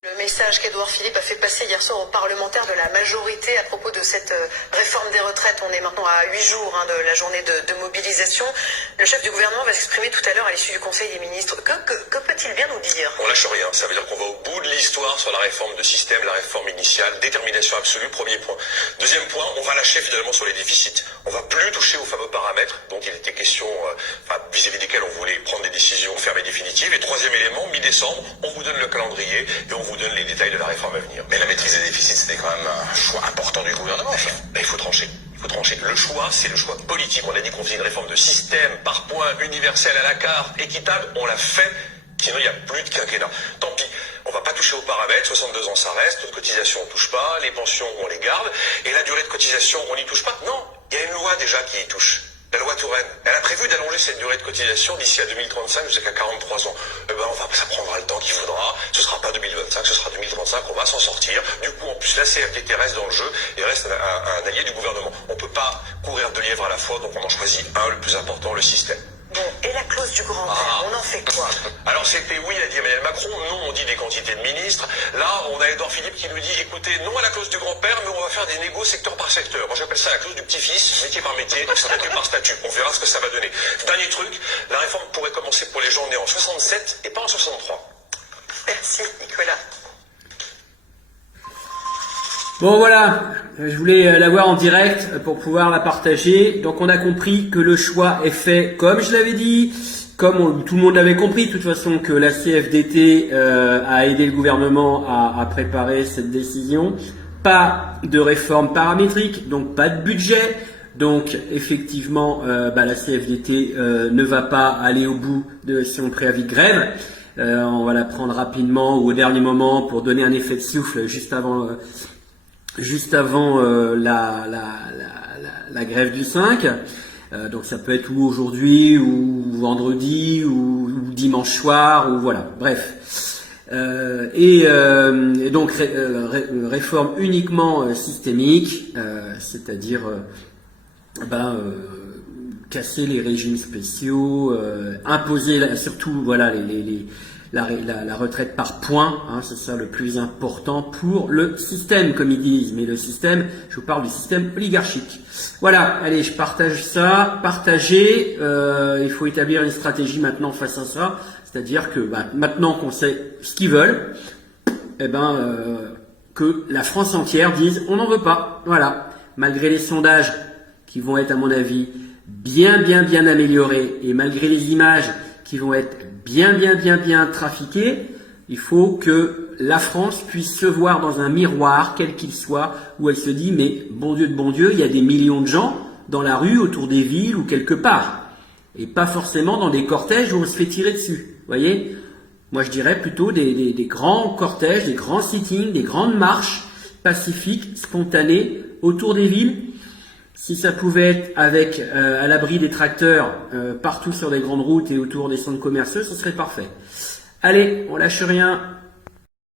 Le message qu'Édouard Philippe a fait passer hier soir aux parlementaires de la majorité à propos de cette réforme des retraites. On est maintenant à 8 jours de la journée de mobilisation. Le chef du gouvernement va s'exprimer tout à l'heure à l'issue du Conseil des ministres. Que peut-il bien nous dire? On lâche rien. Ça veut dire qu'on va au bout de l'histoire sur la réforme de système, la réforme initiale. Détermination absolue, premier point. Deuxième point, on va lâcher finalement sur les déficits. On va plus toucher aux fameux paramètres dont il était question, vis-à-vis desquels on voulait prendre des décisions fermes et définitives. Et troisième élément, mi-décembre, on vous donne le calendrier et on vous donne les détails de la réforme à venir. Mais la maîtrise des déficits, c'était quand même un choix important du gouvernement, ça. Il faut trancher. Il faut trancher. Le choix, c'est le choix politique. On a dit qu'on faisait une réforme de système, par points, universelle à la carte, équitable. On l'a fait. Sinon, il n'y a plus de quinquennat. Tant pis. On va pas toucher aux paramètres. 62 ans, ça reste. Toute cotisation, on touche pas. Les pensions, on les garde. Et la durée de cotisation, on n'y touche pas. Non. Il y a une loi déjà qui y touche. La loi Touraine, elle a prévu d'allonger cette durée de cotisation d'ici à 2035 jusqu'à 43 ans. Ça prendra le temps qu'il faudra. Ce sera pas 2025, ce sera 2035. On va s'en sortir. Du coup, en plus, la CFDT reste dans le jeu et reste un allié du gouvernement. On peut pas courir deux lièvres à la fois, donc on en choisit un, le plus important, le système. Bon, et la clause du grand-père, on en fait quoi? Alors c'était oui, a dit Emmanuel Macron, non, on dit des quantités de ministres. Là, on a Édouard Philippe qui nous dit, écoutez, non à la clause du grand-père, mais on va faire des négos secteur par secteur. Moi j'appelle ça la clause du petit-fils, métier par métier, statut par statut. On verra ce que ça va donner. Dernier truc, la réforme pourrait commencer pour les gens nés en 67 et pas en 63. Merci Nicolas. Bon voilà, je voulais la voir en direct pour pouvoir la partager. Donc on a compris que le choix est fait comme je l'avais dit, tout le monde l'avait compris de toute façon, que la CFDT a aidé le gouvernement à préparer cette décision. Pas de réforme paramétrique, donc pas de budget. Donc effectivement, la CFDT ne va pas aller au bout de son préavis de grève. On va la prendre rapidement ou au dernier moment pour donner un effet de souffle juste avant la grève du 5. Donc ça peut être ou aujourd'hui ou vendredi ou dimanche soir ou voilà, bref. Et donc réforme uniquement systémique, c'est-à-dire casser les régimes spéciaux, imposer surtout voilà la retraite par points, c'est ça le plus important pour le système, comme ils disent. Mais le système, je vous parle du système oligarchique. Voilà, allez, je partage ça. Partager, il faut établir une stratégie maintenant face à ça. C'est-à-dire que maintenant qu'on sait ce qu'ils veulent, que la France entière dise on n'en veut pas. Voilà, malgré les sondages qui vont être à mon avis bien améliorés et malgré les images qui vont être bien trafiquées, il faut que la France puisse se voir dans un miroir, quel qu'il soit, où elle se dit, mais bon Dieu, il y a des millions de gens dans la rue, autour des villes ou quelque part. Et pas forcément dans des cortèges où on se fait tirer dessus. Vous voyez? Moi, je dirais plutôt des grands cortèges, des grands sittings, des grandes marches pacifiques, spontanées, autour des villes. Si ça pouvait être avec à l'abri des tracteurs partout sur des grandes routes et autour des centres commerciaux, ce serait parfait. Allez, on lâche rien.